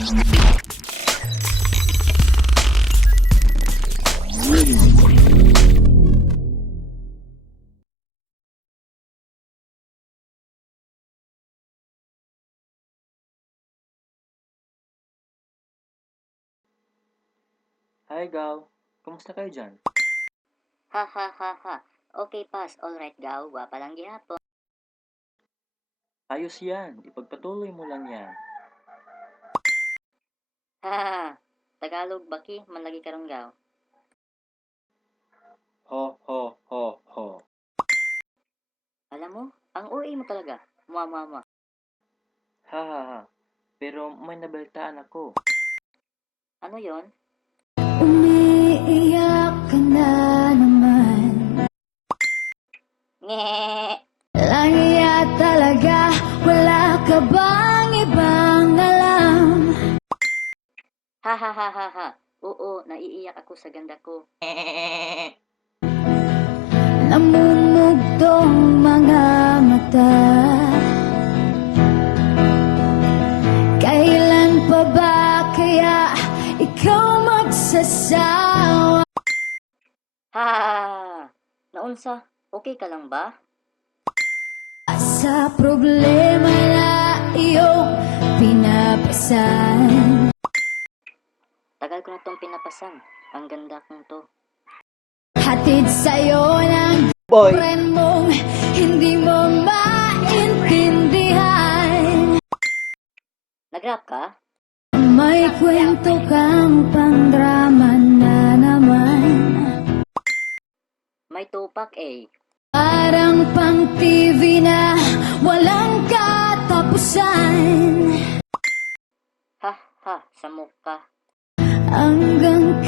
Hi, Gaw. Kumusta kayo dyan? Ha ha ha ha. Okay pass, alright gaw, wapa lang gihapon. Ayos yan. Ipagpatuloy mo lang yan. Ha ha ha. Tagalog baki, manlagi karong gaw. Ho, ho, ho, ho. Alam mo, ang OA mo talaga. Muwa. Ha, ha, ha. Pero may nabaltaan ako. Ano yon? Umiiyak ka na naman. Nge. Langya talaga, wala ka bang ibang alam? Ha ha ha ha ha. Oo, naiiyak ako sa ganda ko. Namumugtong mga mata. Kailan pa ba kaya ikaw magsasawa? Ha ha ha ha. Naunsa, okay ka lang ba? Sa problema na iyong pinapasan. Tagal ko na tong pinapasan. Ang ganda kong to. Hatid sa'yo ng Boy! friend mong hindi mo maintindihan. Nag-rap ka? May kwento kang pang-drama na naman. May tupak eh. Parang pang-TV na walang katapusan. Ha ha, sa mukha. Hanggang